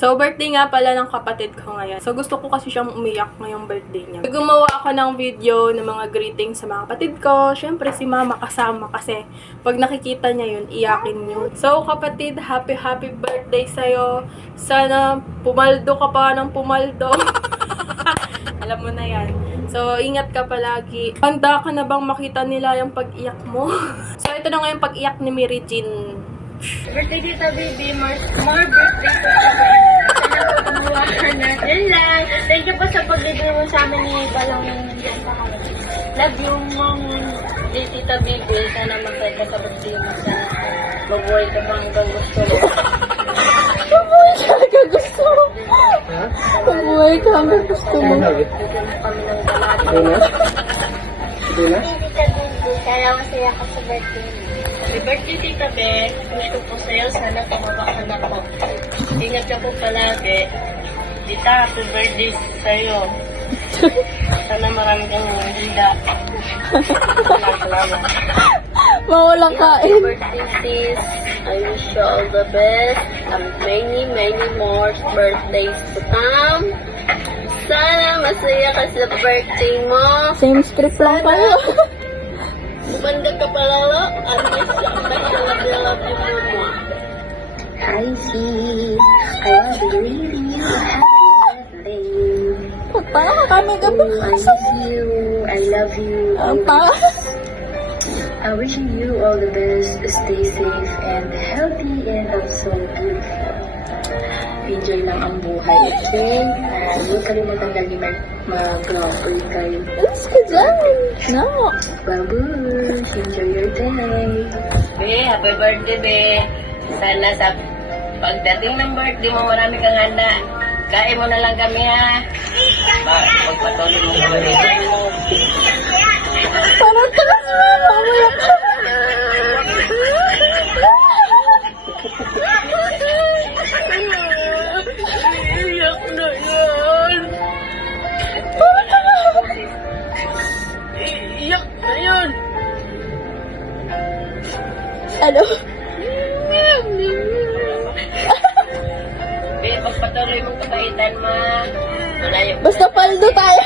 So, birthday nga pala ng kapatid ko ngayon. So, gusto ko kasi siyang umiyak ngayong birthday niya. Gumawa ako ng video ng mga greetings sa mga kapatid ko. Siyempre, si mama kasama kasi pag nakikita niya yun, iyakin yun. So, kapatid, happy birthday sa'yo. Sana pumaldo ka pa ng pumaldo. Alam mo na yan. So, ingat ka palagi. Handa ka na bang makita nila yung pag-iyak mo? So, ito na nga yung pag-iyak ni Mary Jean. Birthday dito, baby. More birthday to kami. Sana po kumuha ka na. Yun lang. Thank you po sa pag-ibig mo sa amin ni Balong. Love you, mom. Di tita, baby. Sana masaya ka sa birthday mo. Sana mabuhay ka pa hanggang gusto mo. Mabuhay ka hanggang gusto mo. Mabuhay ka hanggang gusto mo. Bigyan mo kami ng galati. Ito na? Tita, baby. Sana masaya ka sa birthday mo. Happy birthday, Tita Beth. Wish ko po sa'yo, sana tumaba ka na po. Ingat ka po palagi. Tita, happy birthday sa'yo. Sana marami kang handa. Salamat. Mawalang Happy kain. birthday, sis. I wish you all the best and many more birthdays to come. Sana masaya ka sa birthday mo. Same script lang kayo. Bumanda ka palalo. And I love you, mama. Hi, sis. I want to wish you a happy birthday. Parang kami gabi. Oh, I miss you. I love you. I'm wishing you all the best. Stay safe and healthy and also beautiful. Enjoy lang ang buhay, okay? Huwag kalimutan lagi mag-grocery kayo. Alas ka dyan. No. Babush! Enjoy your day! Be, happy birthday, Be. Sana sa pagdating ng birthday mo, marami kang handa. Kain mo na lang kami, ha? Pagpatuloy mo kami. Parang talas mo. Mamayak ka. Iyak na yan. Iyak na yan. Ano? Be, pagpatuloy mong kabaitan, ma. Malayo. Basta paldo tayo.